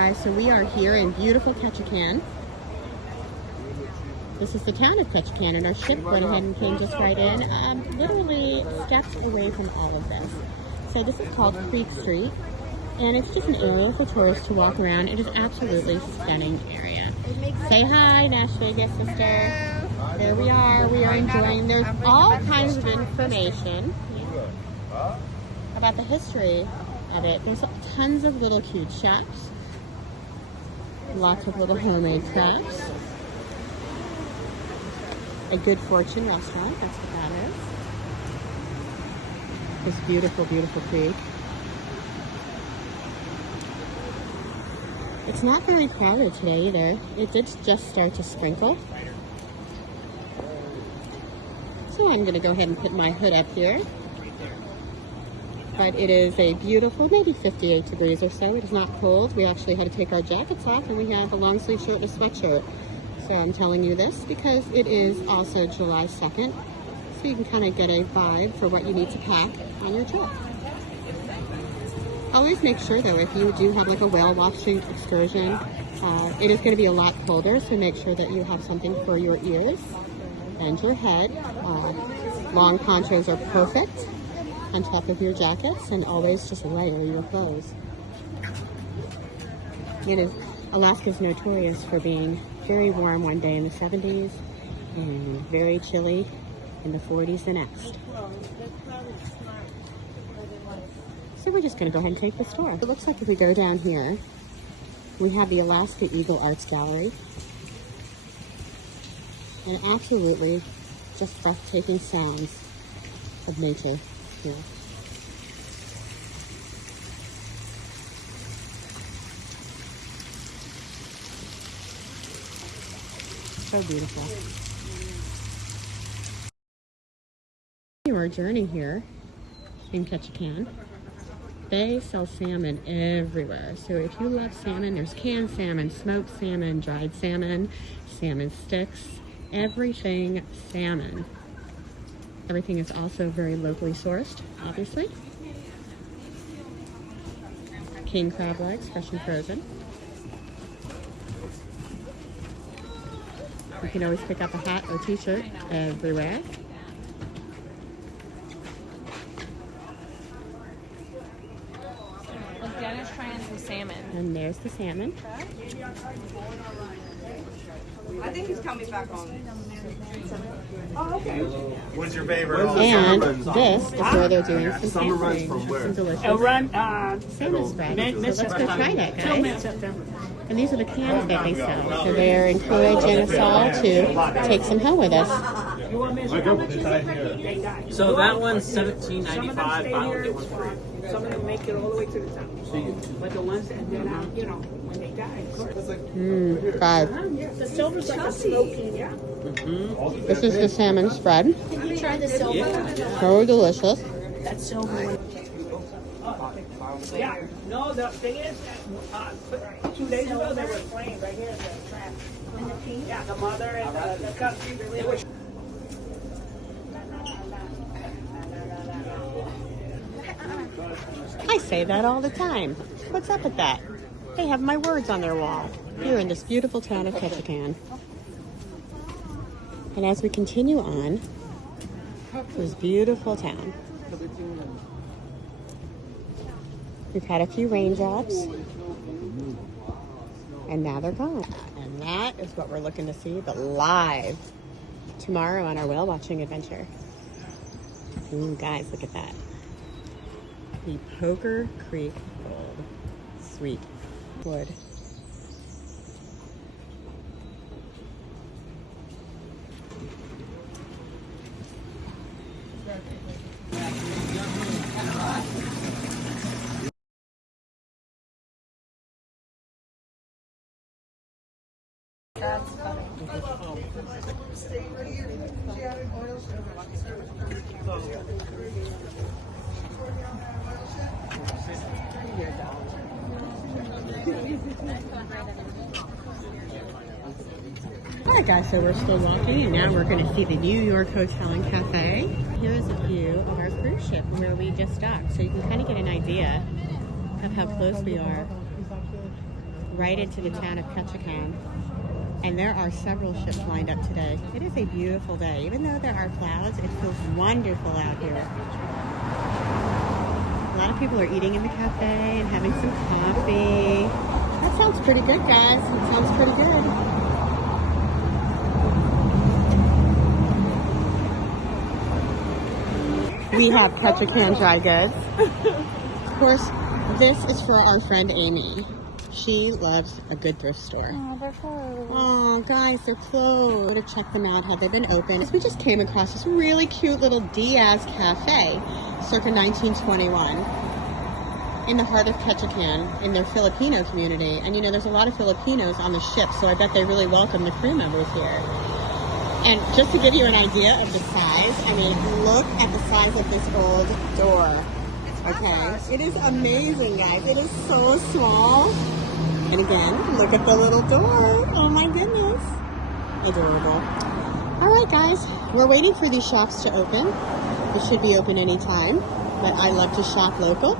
guys, so we are here in beautiful Ketchikan. This is the town of Ketchikan, and our ship went ahead and came just right in, literally steps away from all of this. So this is called Creek Street, and it's just an area for tourists to walk around. It is absolutely stunning area. Say hi, NashVegas Sisters. There we are enjoying. There's all kinds of information about the history of it. There's tons of little cute shops, lots of little homemade crafts. A Good Fortune restaurant, that's what that is. This beautiful, beautiful creek. It's not very crowded today either. It did just start to sprinkle. So I'm gonna go ahead and put my hood up here. But it is a beautiful, maybe 58 degrees or so. It is not cold. We actually had to take our jackets off, and we have a long sleeve shirt and a sweatshirt. So I'm telling you this because it is also July 2nd. So you can kind of get a vibe for what you need to pack on your trip. Always make sure though, if you do have like a whale watching excursion, it is going to be a lot colder. So make sure that you have something for your ears and your head. Long ponchos are perfect on top of your jackets, and always just layer your clothes. Alaska is notorious for being very warm one day in the 70s and very chilly in the 40s the next. So we're just going to go ahead and take this tour. It looks like if we go down here, we have the Alaska Eagle Arts Gallery. And absolutely just breathtaking sounds of nature here. So beautiful. Our journey here in Ketchikan, they sell salmon everywhere. So if you love salmon, there's canned salmon, smoked salmon, dried salmon, salmon sticks, everything salmon. Everything is also very locally sourced, obviously. King crab legs, fresh and frozen. You can always pick up a hat or t-shirt everywhere. Diana's trying some salmon. And there's the salmon. I think he's coming back on. Oh, okay. What's your favorite? And this is where they're doing some sampling, some delicious salmon spreads. So let's go try that, guys. And these are the cans that they sell. So they're encouraging us all to take some home with us. So that one's $17.95. Buy one get one free. Some of them make it all the way to the top. But the ones that they're not, you know, when they die, of course. Five. The silver's like a smoky, yeah. This is the salmon spread. Can you try the silver? So delicious. That silver one. Yeah. No, the thing is, 2 days ago they were playing right here in the trap. And the pink? Yeah, the mother and the cup. They were. I say that all the time. What's up with that? They have my words on their wall here in this beautiful town of Ketchikan. And as we continue on this beautiful town, we've had a few raindrops, and now they're gone. And that is what we're looking to see, but live tomorrow on our whale watching adventure. Ooh, guys, look at that. The Poker Creek Gold. Sweet wood. That's funny. Alright guys, so we're still walking, and now we're going to see the New York Hotel and Cafe. Here is a view of our cruise ship where we just docked, so you can kind of get an idea of how close we are right into the town of Ketchikan. And there are several ships lined up today. It is a beautiful day. Even though there are clouds, it feels wonderful out here. A lot of people are eating in the cafe and having some coffee. That sounds pretty good, guys. It sounds pretty good. We have Ketchikan dry goods. Of course, this is for our friend Amy. She loves a good thrift store. Oh, they're closed. Oh, guys, they're closed. Go to check them out. Have they been open? We just came across this really cute little Diaz Cafe, circa 1921, in the heart of Ketchikan, in their Filipino community. And you know, there's a lot of Filipinos on the ship, so I bet they really welcome the crew members here. And just to give you an idea of the size, I mean, look at the size of this old door. Okay, it is amazing, guys. It is so small. And again, look at the little door. Oh my goodness. Adorable. All right, guys, we're waiting for these shops to open. They should be open anytime, but I love to shop local.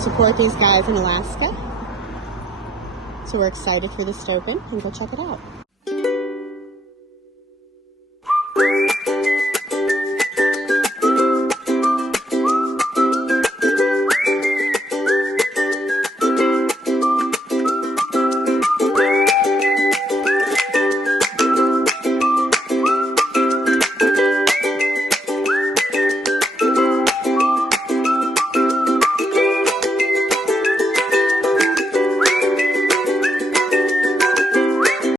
Support these guys in Alaska. So we're excited for this to open and go check it out.